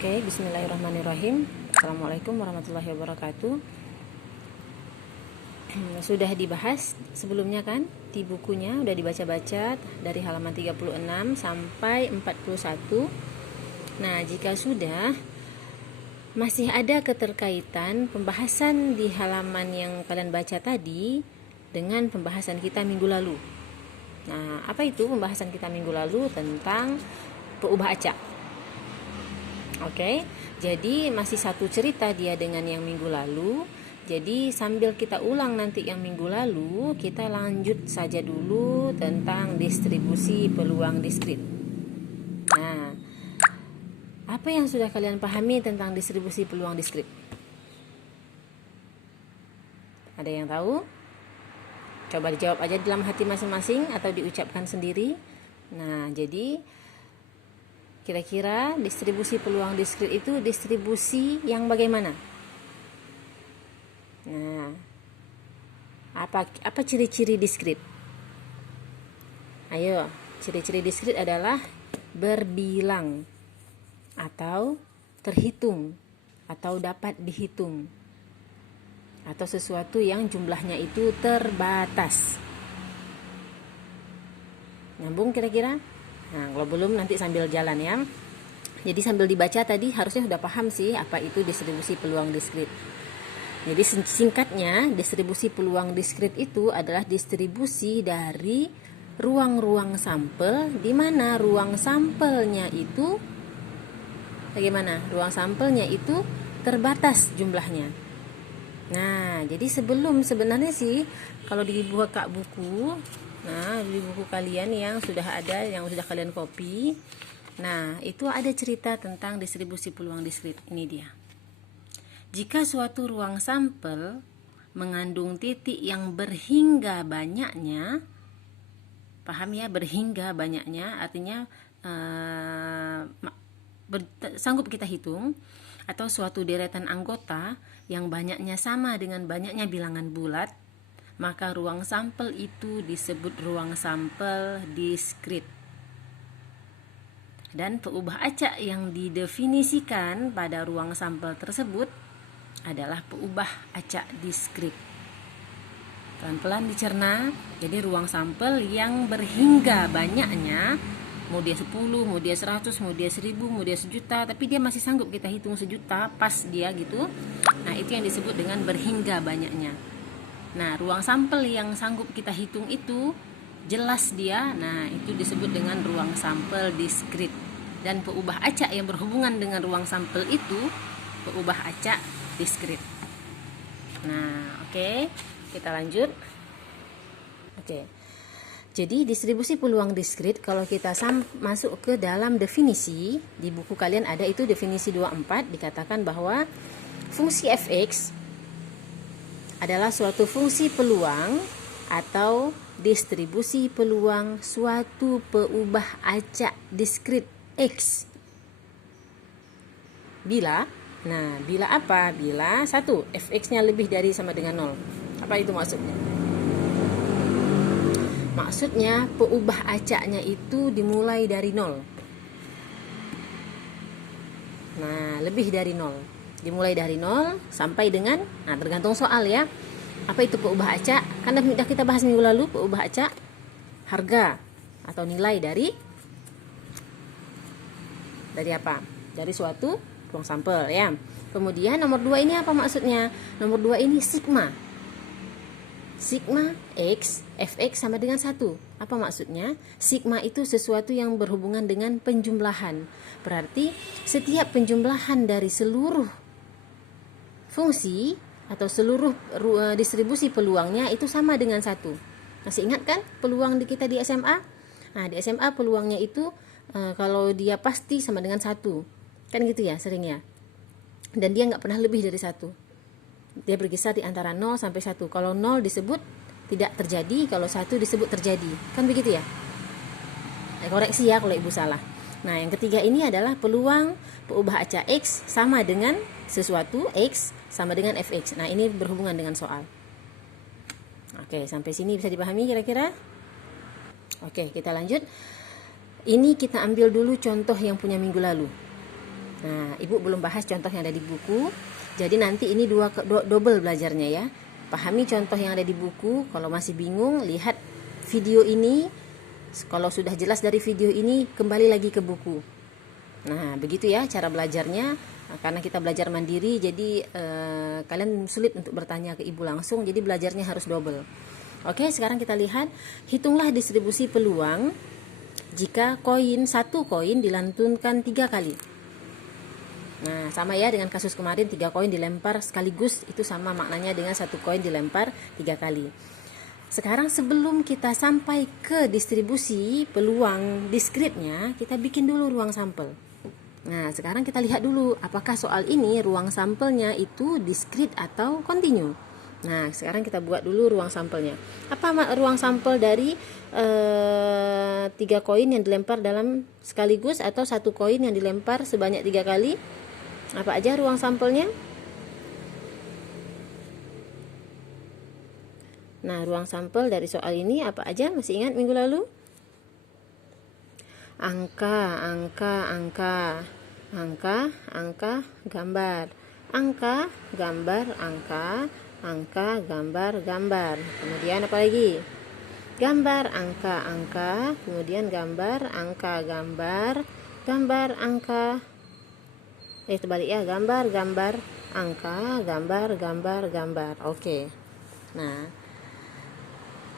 Oke, bismillahirrahmanirrahim. Assalamualaikum warahmatullahi wabarakatuh. Sudah dibahas sebelumnya kan di bukunya, udah dibaca-baca dari halaman 36 sampai 41. Nah, jika sudah masih ada keterkaitan pembahasan di halaman yang kalian baca tadi dengan pembahasan kita minggu lalu. Nah, apa itu pembahasan kita minggu lalu tentang peubah acak? Oke, jadi masih satu cerita dia dengan yang minggu lalu. Jadi sambil kita ulang nanti yang minggu lalu, kita lanjut saja dulu tentang distribusi peluang diskrit. Nah, apa yang sudah kalian pahami tentang distribusi peluang diskrit? Ada yang tahu? Coba dijawab aja dalam hati masing-masing atau diucapkan sendiri. Nah, jadi kira-kira distribusi peluang diskrit itu distribusi yang bagaimana? Nah, apa ciri-ciri diskrit? Ayo, ciri-ciri diskrit adalah berbilang atau terhitung atau dapat dihitung atau sesuatu yang jumlahnya itu terbatas. Nyambung kira-kira? Nah, kalau belum nanti sambil jalan ya. Jadi sambil dibaca tadi harusnya sudah paham sih apa itu distribusi peluang diskrit. Jadi singkatnya, distribusi peluang diskrit itu adalah distribusi dari ruang-ruang sampel, di mana ruang sampelnya itu bagaimana? Ruang sampelnya itu terbatas jumlahnya. Nah, jadi sebenarnya sih kalau dibuka buku, nah di buku kalian yang sudah ada, yang sudah kalian copy, nah itu ada cerita tentang distribusi peluang diskrit. Ini dia. Jika suatu ruang sampel mengandung titik yang berhingga banyaknya, paham ya, berhingga banyaknya artinya sanggup kita hitung, atau suatu deretan anggota yang banyaknya sama dengan banyaknya bilangan bulat, maka ruang sampel itu disebut ruang sampel diskrit. Dan peubah acak yang didefinisikan pada ruang sampel tersebut adalah peubah acak diskrit. Pelan-pelan dicerna. Jadi ruang sampel yang berhingga banyaknya, mau dia 10, mau dia 100, mau dia 1000, mau dia 1.000.000, tapi dia masih sanggup kita hitung 1.000.000 pas dia gitu. Nah, itu yang disebut dengan berhingga banyaknya. Nah, ruang sampel yang sanggup kita hitung itu jelas dia. Nah, itu disebut dengan ruang sampel diskrit. Dan peubah acak yang berhubungan dengan ruang sampel itu peubah acak diskrit. Nah, oke. Kita lanjut. Oke. Jadi distribusi peluang diskrit kalau kita masuk ke dalam definisi, di buku kalian ada itu definisi 24, dikatakan bahwa fungsi fx adalah suatu fungsi peluang atau distribusi peluang suatu peubah acak diskrit x. Bila apa? Bila 1 fx-nya lebih dari sama dengan 0. Apa itu maksudnya? Maksudnya peubah acaknya itu dimulai dari 0. Nah, lebih dari 0. Dimulai dari 0 sampai dengan, nah tergantung soal ya. Apa itu peubah acak? Kan sudah kita bahas minggu lalu, peubah acak harga atau nilai dari apa? Dari suatu ruang sampel ya. Kemudian nomor 2 ini apa maksudnya? Nomor 2 ini sigma. Sigma X, Fx sama dengan 1. Apa maksudnya? Sigma itu sesuatu yang berhubungan dengan penjumlahan. Berarti setiap penjumlahan dari seluruh fungsi atau seluruh distribusi peluangnya itu sama dengan 1. Masih ingat kan peluang kita di SMA? Nah, di SMA peluangnya itu kalau dia pasti sama dengan 1. Kan gitu ya seringnya. Dan dia nggak pernah lebih dari 1. Dia berkisar di antara 0 sampai 1. Kalau 0 disebut tidak terjadi, kalau 1 disebut terjadi. Kan begitu ya? Koreksi ya kalau ibu salah. Nah, yang ketiga ini adalah peluang peubah acak X sama dengan sesuatu X sama dengan Fx. Nah, ini berhubungan dengan soal. Oke, sampai sini bisa dipahami kira-kira? Oke, kita lanjut. Ini kita ambil dulu contoh yang punya minggu lalu. Nah, Ibu belum bahas contoh yang ada di buku. Jadi nanti ini double belajarnya ya. Pahami contoh yang ada di buku. Kalau masih bingung, lihat video ini. Kalau sudah jelas dari video ini, kembali lagi ke buku. Nah, begitu ya cara belajarnya. Nah, karena kita belajar mandiri, jadi kalian sulit untuk bertanya ke Ibu langsung. Jadi belajarnya harus double. Oke, sekarang kita lihat. Hitunglah distribusi peluang jika satu koin dilantunkan 3 kali. Nah, sama ya dengan kasus kemarin, 3 koin dilempar sekaligus, itu sama maknanya dengan 1 koin dilempar 3 kali. Sekarang sebelum kita sampai ke distribusi peluang diskripnya, kita bikin dulu ruang sampel. Nah, sekarang kita lihat dulu apakah soal ini ruang sampelnya itu diskrit atau kontinu. Nah, sekarang kita buat dulu ruang sampelnya. Apa ruang sampel dari 3 koin yang dilempar dalam sekaligus atau 1 koin yang dilempar sebanyak 3 kali? Apa aja ruang sampelnya? Nah, ruang sampel dari soal ini apa aja? Masih ingat minggu lalu? Angka, gambar. Angka, gambar, angka, gambar. Kemudian apa lagi? Gambar, angka, kemudian gambar, angka, gambar, angka. Terbalik ya, gambar, angka, gambar. Oke. Nah,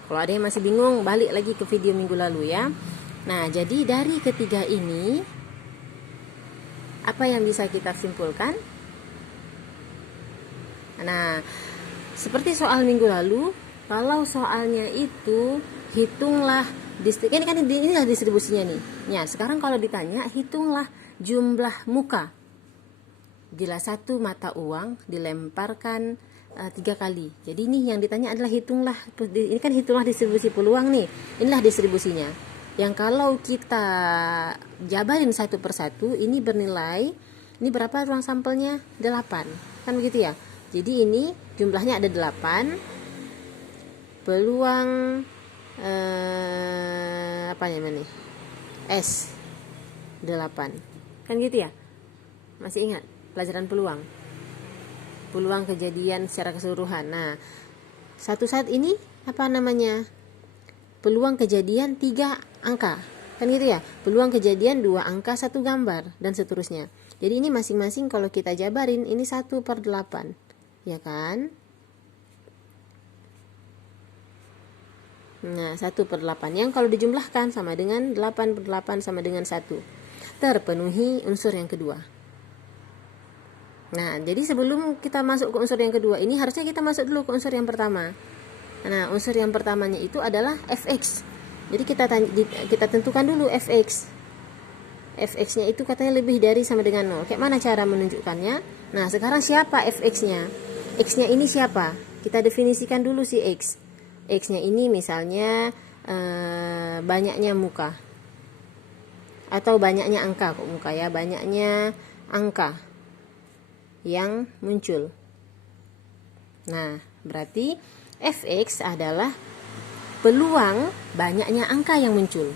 kalau ada yang masih bingung, balik lagi ke video minggu lalu ya. Nah, jadi dari ketiga ini, apa yang bisa kita simpulkan? Nah, seperti soal minggu lalu, kalau soalnya itu hitunglah ini kan inilah distribusinya nih. Ya, sekarang kalau ditanya hitunglah jumlah muka bila 1 mata uang dilemparkan 3 kali. Jadi ini yang ditanya adalah hitunglah, ini kan hitunglah distribusi peluang nih. Inilah distribusinya. Yang kalau kita jabarin satu persatu, ini bernilai, ini berapa ruang sampelnya? 8. Kan begitu ya. Jadi ini jumlahnya ada 8. Peluang apa namanya nih? S 8. Kan gitu ya? Masih ingat pelajaran peluang? Peluang kejadian secara keseluruhan. Nah, satu saat ini apa namanya? Peluang kejadian 3 angka. Kan gitu ya? Peluang kejadian 2 angka 1 gambar dan seterusnya. Jadi ini masing-masing kalau kita jabarin ini 1/8. Ya kan? Nah, 1/8 yang kalau dijumlahkan sama dengan 8/8 sama dengan 1. Terpenuhi unsur yang kedua. Nah, jadi sebelum kita masuk ke unsur yang kedua, ini harusnya kita masuk dulu ke unsur yang pertama. Nah, unsur yang pertamanya itu adalah fx. Jadi kita tentukan dulu fx. Fx-nya itu katanya lebih dari sama dengan 0. Kayak mana cara menunjukkannya? Nah, sekarang siapa fx-nya? X-nya ini siapa? Kita definisikan dulu si x. X-nya ini misalnya banyaknya muka. Atau banyaknya angka kok muka ya, banyaknya angka yang muncul. Nah, berarti fx adalah peluang banyaknya angka yang muncul.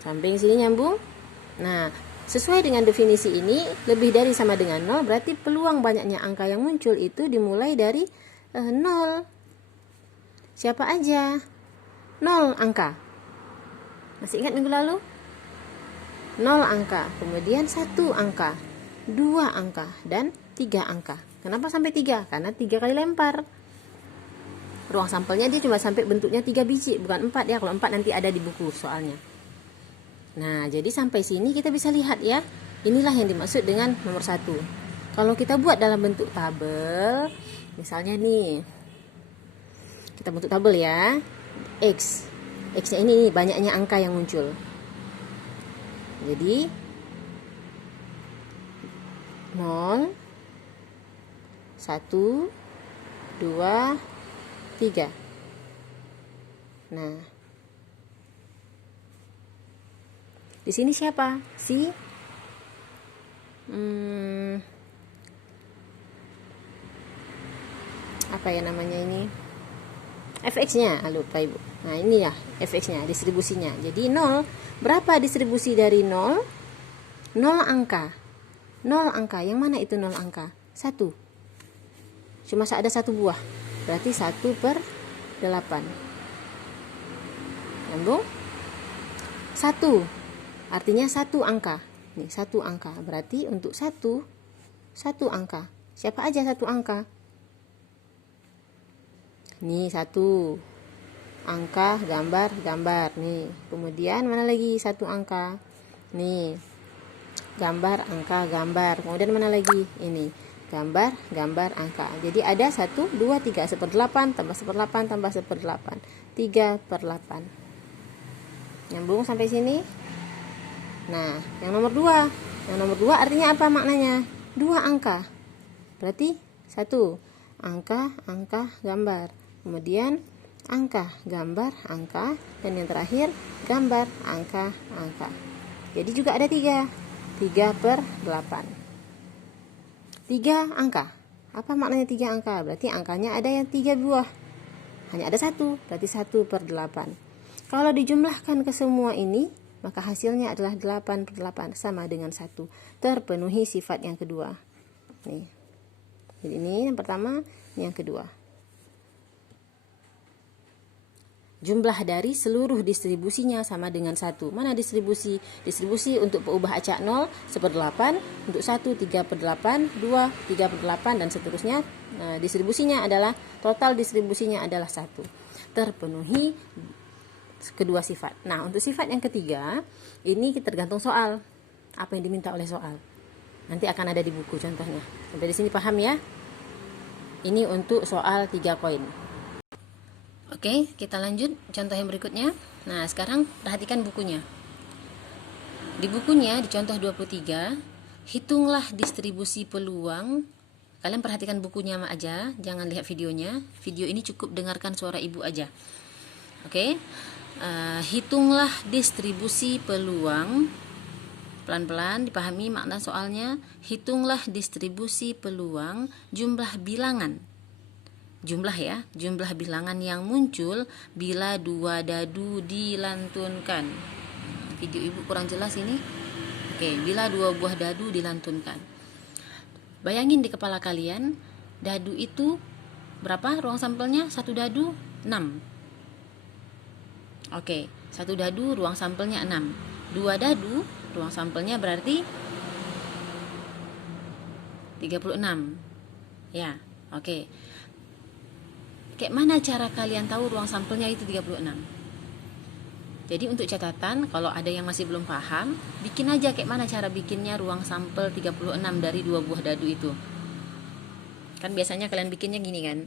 Sampai sini nyambung? Nah, sesuai dengan definisi ini, lebih dari sama dengan 0, berarti peluang banyaknya angka yang muncul itu dimulai dari 0. Siapa aja? 0 angka. Masih ingat minggu lalu? 0 angka, kemudian 1 angka, 2 angka, dan 3 angka. Kenapa sampai 3? Karena 3 kali lempar. Ruang sampelnya dia cuma sampai bentuknya 3 biji, bukan 4 ya. Kalau 4 nanti ada di buku soalnya. Nah, jadi sampai sini kita bisa lihat ya. Inilah yang dimaksud dengan nomor 1. Kalau kita buat dalam bentuk tabel, misalnya nih, kita bentuk tabel ya. X-nya ini banyaknya angka yang muncul. Jadi 0, 1, 2, 3. Nah, di sini siapa? Si apa ya namanya ini? fx-nya. Lupa Ibu. Nah, ini ya fx-nya, distribusinya. Jadi 0, berapa distribusi dari 0? 0 angka. 0 angka, yang mana itu 0 angka? 1. Cuma ada 1 buah. Berarti 1/8. Nyambung? 1. Artinya 1 angka. Nih, 1 angka. Berarti untuk 1 angka. Siapa aja 1 angka? Nih, 1 angka, gambar. Nih, kemudian mana lagi 1 angka? Nih, gambar, angka, gambar. Kemudian mana lagi? Ini, gambar, angka. Jadi ada 1, 2, 3, 1/8 tambah 1/8 tambah 1/8, 3/8. Nyambung sampai sini? Nah, yang nomor 2. Yang nomor 2 artinya apa maknanya? 2 angka. Berarti 1 angka, gambar. Kemudian angka, gambar, angka, dan yang terakhir gambar, angka. Jadi juga ada 3/8. 3 angka. Apa maknanya 3 angka? Berarti angkanya ada yang 3 buah. Hanya ada 1, berarti 1/8. Kalau dijumlahkan ke semua ini, maka hasilnya adalah 8/8 sama dengan 1. Terpenuhi sifat yang kedua. Nih. Jadi ini yang pertama, ini yang kedua. Jumlah dari seluruh distribusinya sama dengan 1. Mana distribusi? Distribusi untuk peubah acak 0, 1/8, untuk 1, 3/8, 2, 3/8, dan seterusnya. Nah, distribusinya adalah, total distribusinya adalah 1. Terpenuhi kedua sifat. Nah, untuk sifat yang ketiga, ini tergantung soal. Apa yang diminta oleh soal. Nanti akan ada di buku contohnya. Sampai di sini paham ya? Ini untuk soal 3 koin. Oke, kita lanjut contoh yang berikutnya. Nah, sekarang perhatikan bukunya. Di bukunya, di contoh 23, hitunglah distribusi peluang. Kalian perhatikan bukunya aja, jangan lihat videonya. Video ini cukup dengarkan suara ibu aja. Oke, hitunglah distribusi peluang. Pelan-pelan dipahami makna soalnya. Hitunglah distribusi peluang jumlah bilangan. Jumlah ya, jumlah bilangan yang muncul bila 2 dadu dilantunkan. Video ibu kurang jelas ini. Oke, bila 2 buah dadu dilantunkan. Bayangin di kepala kalian, dadu itu berapa ruang sampelnya? 1 dadu 6. Oke, 1 dadu ruang sampelnya 6. 2 dadu ruang sampelnya berarti 36. Ya, oke. Kayak mana cara kalian tahu ruang sampelnya itu 36? Jadi untuk catatan, kalau ada yang masih belum paham, bikin aja kayak mana cara bikinnya ruang sampel 36 dari 2 buah dadu itu. Kan biasanya kalian bikinnya gini kan.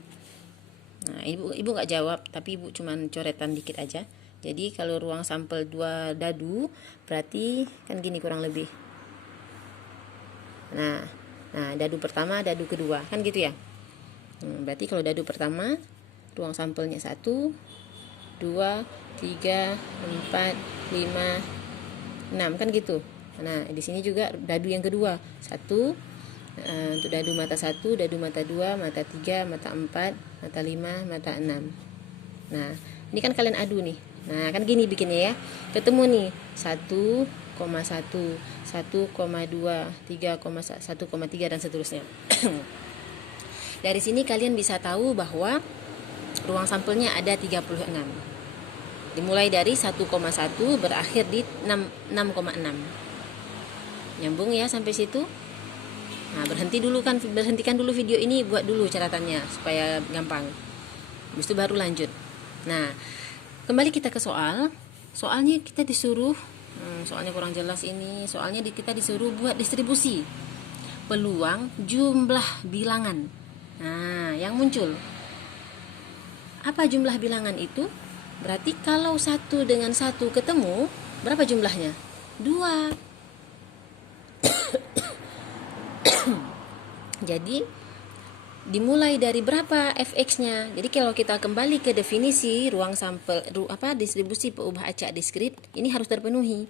Nah, ibu nggak jawab, tapi ibu cuman coretan dikit aja. Jadi kalau ruang sampel 2 dadu, berarti kan gini kurang lebih. Nah, dadu pertama, dadu kedua, kan gitu ya. Berarti kalau dadu pertama, ruang sampelnya 1, 2, 3, 4, 5, 6, kan gitu. Nah, di sini juga dadu yang kedua, 1, untuk dadu mata 1, dadu mata 2, mata 3, mata 4, mata 5, mata 6. Nah, ini kan kalian adu nih. Nah, kan gini bikinnya ya. Ketemu nih 1,1, 1,2, 1,3 dan seterusnya. Dari sini kalian bisa tahu bahwa ruang sampelnya ada 36. Dimulai dari 1,1 berakhir di 6,6. Nyambung ya sampai situ? Nah, berhentikan dulu video ini, buat dulu catatannya supaya gampang. Habis itu baru lanjut. Nah, kembali kita ke soal. Soalnya kita disuruh, soalnya kurang jelas ini. Soalnya kita disuruh buat distribusi peluang jumlah bilangan. Nah, yang muncul apa jumlah bilangan itu? Berarti kalau 1 dengan 1 ketemu, berapa jumlahnya? 2. Jadi dimulai dari berapa fx-nya? Jadi kalau kita kembali ke definisi ruang sampel distribusi peubah acak diskrit, ini harus terpenuhi.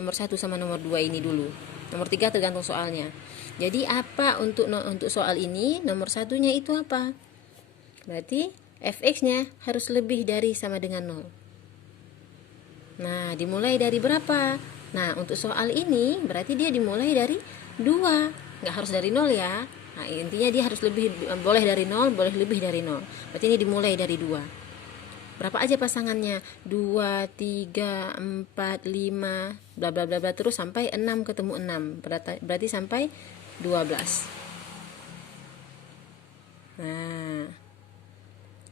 Nomor 1 sama nomor 2 ini dulu. Nomor 3 tergantung soalnya. Jadi apa untuk soal ini? Nomor 1-nya itu apa? Berarti fx-nya harus lebih dari sama dengan 0. Nah, dimulai dari berapa? Nah, untuk soal ini berarti dia dimulai dari 2, nggak harus dari 0 ya. Nah, intinya dia harus boleh dari 0, boleh lebih dari 0. Berarti ini dimulai dari 2. Berapa aja pasangannya? 2, 3, 4, 5, bla bla bla bla terus sampai 6 ketemu 6. Berarti sampai 12. Nah,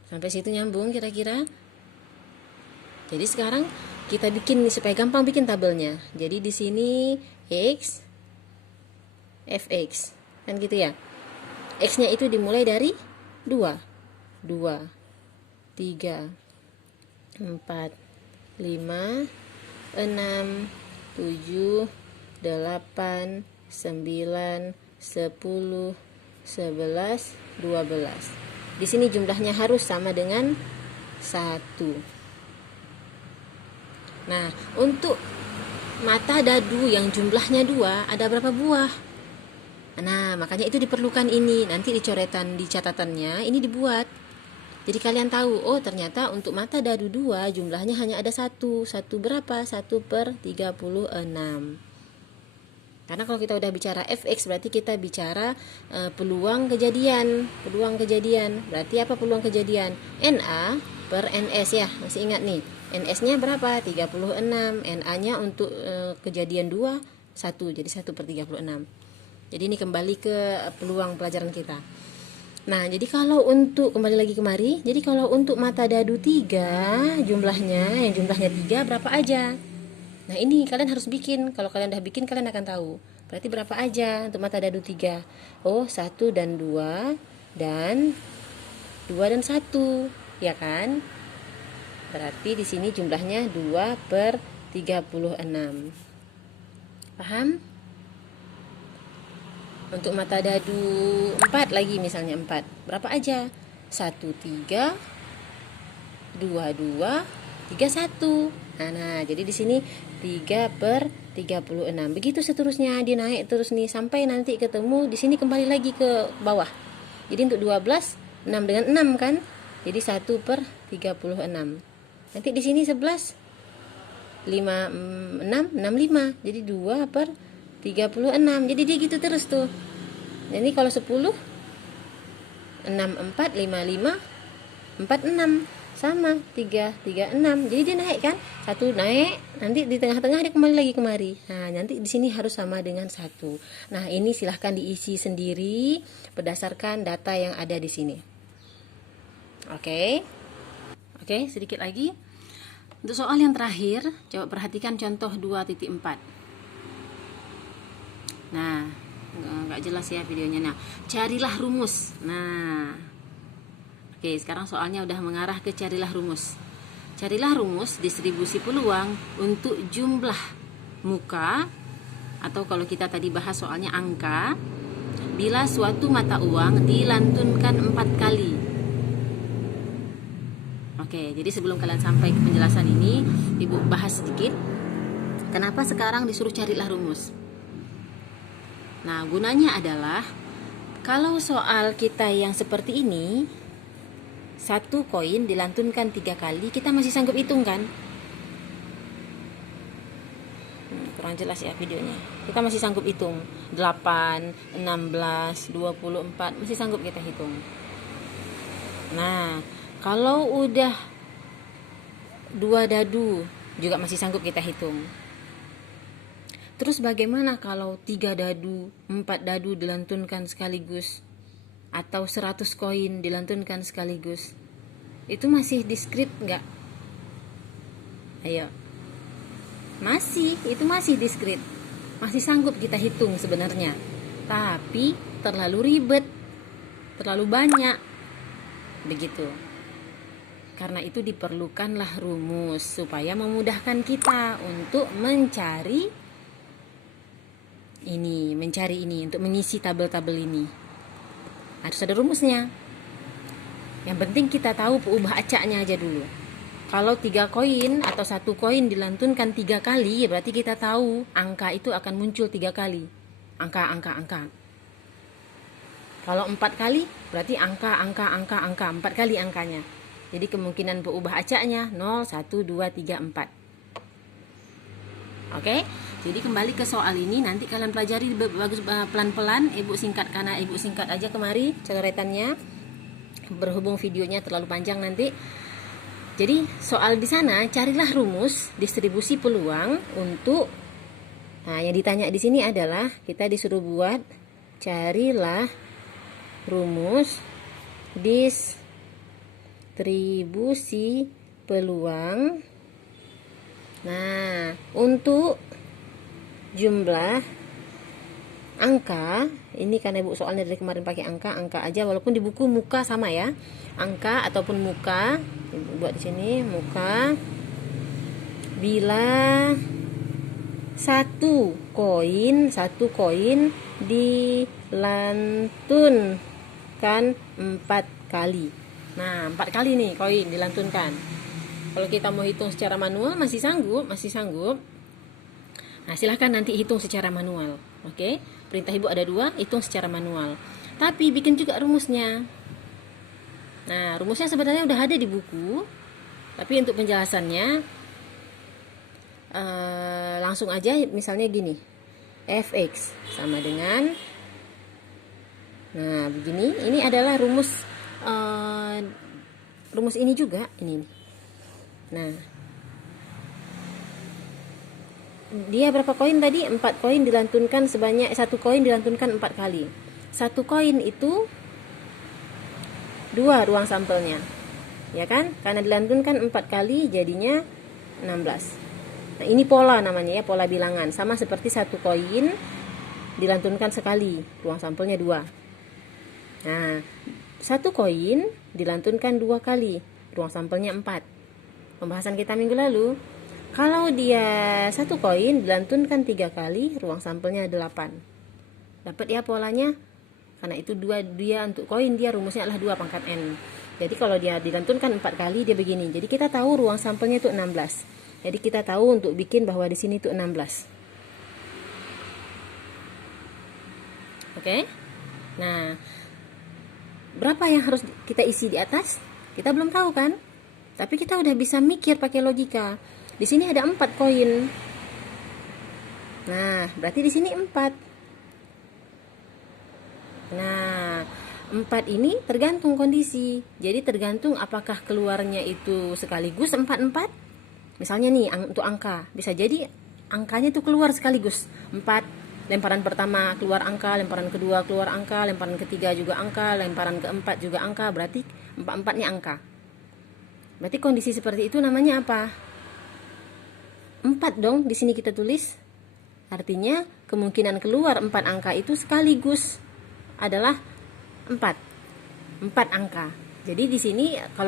sampai situ nyambung kira-kira. Jadi sekarang kita bikin nih supaya gampang bikin tabelnya. Jadi di sini x fx kan gitu ya. X-nya itu dimulai dari 2. 2 3 4 5 6 7 8 9 10 11 12. Di sini jumlahnya harus sama dengan 1. Nah, untuk mata dadu yang jumlahnya 2 ada berapa buah? Nah, makanya itu diperlukan ini. Nanti dicoretan di catatannya, ini dibuat. Jadi kalian tahu, oh ternyata untuk mata dadu 2 jumlahnya hanya ada 1. 1 berapa? 1/36. Karena kalau kita udah bicara fx berarti kita bicara peluang kejadian. Peluang kejadian. Berarti apa peluang kejadian? NA per NS ya. Masih ingat nih. NS-nya berapa? 36. NA-nya untuk kejadian 2 1. Jadi 1/36. Jadi ini kembali ke peluang pelajaran kita. Nah, jadi kalau untuk kembali lagi kemari, jadi kalau untuk mata dadu 3 jumlahnya, yang jumlahnya 3 berapa aja? Nah, ini kalian harus bikin. Kalau kalian udah bikin kalian akan tahu. Berarti berapa aja untuk mata dadu 3? Oh, 1 dan 2 dan 2 dan 1, ya kan? Berarti di sini jumlahnya 2/36. Paham? Untuk mata dadu 4 lagi misalnya 4. Berapa aja? 1 3 2 2 3 1. Nah, jadi di sini 3/36. Begitu seterusnya dia naik terus nih sampai nanti ketemu di sini kembali lagi ke bawah. Jadi untuk 12 6 dengan 6 kan? Jadi 1/36. Nanti di sini 11 5 6 65. Jadi 2/36. Jadi dia gitu terus tuh. Jadi kalau 10 6 4 5 5 4 6 sama 3 3 6. Jadi dia naik kan? 1 naik, nanti di tengah-tengah dia kembali lagi kemari. Nah, nanti di sini harus sama dengan 1. Nah, ini silahkan diisi sendiri berdasarkan data yang ada di sini. Oke, sedikit lagi. Untuk soal yang terakhir, coba perhatikan contoh 2.4. Nah, nggak jelas ya videonya. Nah, carilah rumus. Nah, oke, sekarang soalnya udah mengarah ke carilah rumus. Carilah rumus distribusi peluang untuk jumlah muka, atau kalau kita tadi bahas soalnya angka, bila suatu mata uang dilantunkan 4 kali. Oke, jadi sebelum kalian sampai ke penjelasan ini, Ibu bahas sedikit. Kenapa sekarang disuruh carilah rumus? Nah, gunanya adalah kalau soal kita yang seperti ini, 1 koin dilantunkan 3 kali, kita masih sanggup hitung kan? Kurang jelas ya videonya. Kita masih sanggup hitung. 8, 16, 24, masih sanggup kita hitung. Nah, kalau udah 2 dadu juga masih sanggup kita hitung. Terus bagaimana kalau 3 dadu, 4 dadu dilantunkan sekaligus, atau 100 koin dilantunkan sekaligus? Itu masih diskrit nggak? Ayo. Itu masih diskrit. Masih sanggup kita hitung sebenarnya. Tapi terlalu ribet, terlalu banyak. Begitu. Karena itu diperlukanlah rumus supaya memudahkan kita untuk mencari ini, untuk mengisi tabel-tabel ini. Harus ada rumusnya. Yang penting kita tahu peubah acaknya aja dulu. Kalau 3 koin atau 1 koin dilantunkan 3 kali, berarti kita tahu angka itu akan muncul 3 kali. Angka. Kalau 4 kali, berarti angka 4 kali angkanya. Jadi kemungkinan peubah acaknya 0, 1, 2, 3, 4. Oke, jadi kembali ke soal ini, nanti kalian pelajari bagus pelan-pelan. Ibu singkat karena ibu singkat aja kemari coretannya, berhubung videonya terlalu panjang nanti. Jadi soal di sana carilah rumus distribusi peluang untuk, nah yang ditanya di sini adalah kita disuruh buat carilah rumus distribusi peluang. Nah, untuk jumlah angka, ini karena ibu soalnya dari kemarin pakai angka aja, walaupun di buku muka sama ya. Angka ataupun muka, ibu buat di sini muka. Bila satu koin dilantunkan 4 kali. Nah, 4 kali nih koin dilantunkan. Kalau kita mau hitung secara manual masih sanggup. Nah, silahkan nanti hitung secara manual. Oke, perintah ibu ada 2, hitung secara manual. Tapi bikin juga rumusnya. Nah, rumusnya sebenarnya udah ada di buku. Tapi untuk penjelasannya langsung aja, misalnya gini. Fx sama dengan, nah begini, ini adalah rumus ini juga, ini. Nah, dia berapa koin tadi? 4 koin dilantunkan sebanyak, 1 koin dilantunkan 4 kali. 1 koin itu 2 ruang sampelnya, ya kan? Karena dilantunkan 4 kali jadinya 16. Nah, ini pola namanya ya, pola bilangan. Sama seperti 1 koin dilantunkan sekali, ruang sampelnya 2. Nah, 1 koin dilantunkan 2 kali, ruang sampelnya 4. Pembahasan kita minggu lalu. Kalau dia 1 koin dilantunkan 3 kali, ruang sampelnya 8. Dapat ya polanya? Karena itu 2 dia untuk koin, dia rumusnya adalah 2 pangkat n. Jadi kalau dia dilantunkan 4 kali dia begini. Jadi kita tahu ruang sampelnya itu 16. Jadi kita tahu untuk bikin bahwa di sini itu 16. Oke? Nah, berapa yang harus kita isi di atas? Kita belum tahu kan? Tapi kita udah bisa mikir pakai logika. Di sini ada 4 koin. Nah, berarti di sini 4. Nah, 4 ini tergantung kondisi. Jadi tergantung apakah keluarnya itu sekaligus 4. Misalnya nih untuk angka, bisa jadi angkanya itu keluar sekaligus 4. Lemparan pertama keluar angka, lemparan kedua keluar angka, lemparan ketiga juga angka, lemparan keempat juga angka. Berarti 4-4-nya angka. Berarti kondisi seperti itu namanya apa? 4 dong, di sini kita tulis. Artinya kemungkinan keluar 4 angka itu sekaligus adalah 4 angka. Jadi di sini kalau